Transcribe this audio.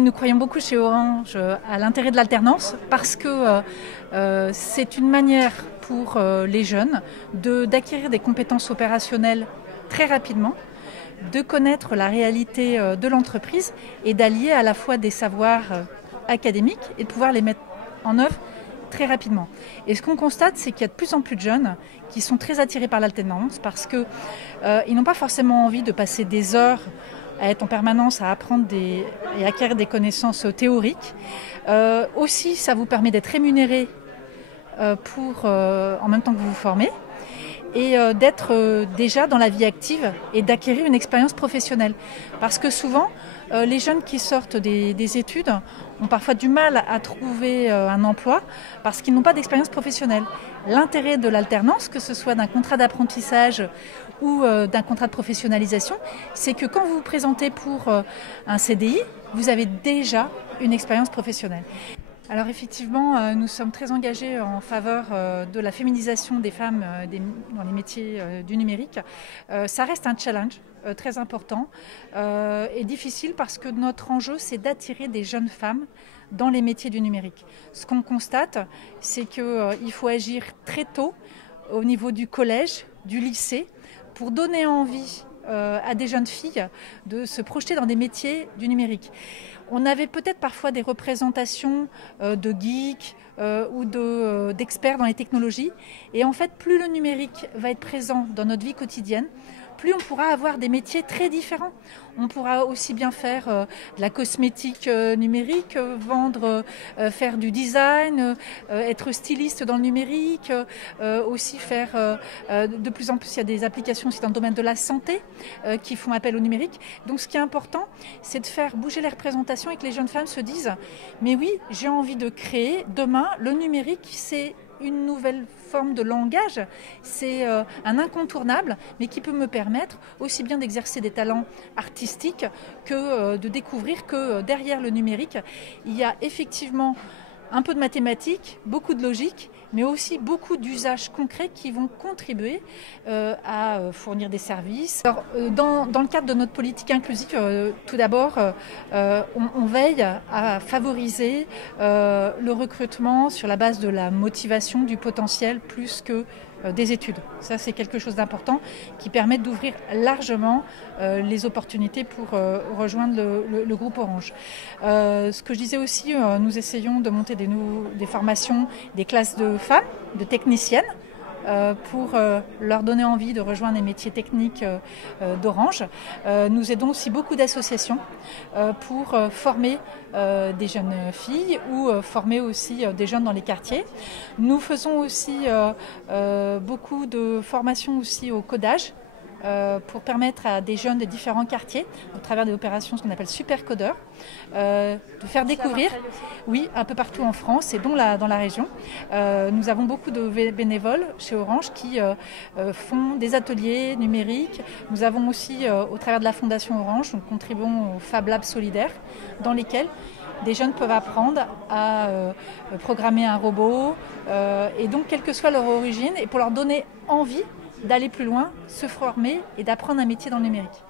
Nous croyons beaucoup chez Orange à l'intérêt de l'alternance parce que c'est une manière pour les jeunes d'acquérir des compétences opérationnelles très rapidement, de connaître la réalité de l'entreprise et d'allier à la fois des savoirs académiques et de pouvoir les mettre en œuvre très rapidement. Et ce qu'on constate, c'est qu'il y a de plus en plus de jeunes qui sont très attirés par l'alternance parce qu'ils n'ont pas forcément envie de passer des heures à être en permanence à apprendre et acquérir des connaissances théoriques. Aussi, ça vous permet d'être rémunéré en même temps que vous vous formez et d'être déjà dans la vie active et d'acquérir une expérience professionnelle. Parce que souvent, les jeunes qui sortent des études ont parfois du mal à trouver un emploi parce qu'ils n'ont pas d'expérience professionnelle. L'intérêt de l'alternance, que ce soit d'un contrat d'apprentissage ou d'un contrat de professionnalisation, c'est que quand vous vous présentez pour un CDI, vous avez déjà une expérience professionnelle. Alors effectivement, nous sommes très engagés en faveur de la féminisation des femmes dans les métiers du numérique. Ça reste un challenge très important et difficile parce que notre enjeu, c'est d'attirer des jeunes femmes dans les métiers du numérique. Ce qu'on constate, c'est qu'il faut agir très tôt au niveau du collège, du lycée, pour donner envie à des jeunes filles de se projeter dans des métiers du numérique. On avait peut-être parfois des représentations de geeks ou d'experts dans les technologies. Et en fait, plus le numérique va être présent dans notre vie quotidienne, plus on pourra avoir des métiers très différents. On pourra aussi bien faire de la cosmétique numérique, faire du design, être styliste dans le numérique, aussi faire de plus en plus, il y a des applications aussi dans le domaine de la santé qui font appel au numérique. Donc ce qui est important, c'est de faire bouger les représentations et que les jeunes femmes se disent « Mais oui, j'ai envie de créer. Demain, le numérique, c'est une nouvelle forme de langage, c'est un incontournable, mais qui peut me permettre aussi bien d'exercer des talents artistiques que de découvrir que derrière le numérique, il y a effectivement un peu de mathématiques, beaucoup de logique, mais aussi beaucoup d'usages concrets qui vont contribuer à fournir des services. Alors, dans le cadre de notre politique inclusive, tout d'abord, on veille à favoriser le recrutement sur la base de la motivation, du potentiel, plus que des études. Ça, c'est quelque chose d'important qui permet d'ouvrir largement les opportunités pour rejoindre le groupe Orange. Ce que je disais aussi, nous essayons de monter des formations, des classes de femmes, de techniciennes, pour leur donner envie de rejoindre les métiers techniques d'Orange. Nous aidons aussi beaucoup d'associations pour former des jeunes filles ou former aussi des jeunes dans les quartiers. Nous faisons aussi beaucoup de formations aussi au codage pour permettre à des jeunes de différents quartiers, au travers des opérations ce qu'on appelle super codeurs, de faire découvrir, oui, un peu partout en France et dans la région. Nous avons beaucoup de bénévoles chez Orange qui font des ateliers numériques. Nous avons aussi, au travers de la Fondation Orange, nous contribuons au Fab Lab solidaire, dans lesquels des jeunes peuvent apprendre à programmer un robot, et donc quelle que soit leur origine, et pour leur donner envie d'aller plus loin, se former et d'apprendre un métier dans le numérique.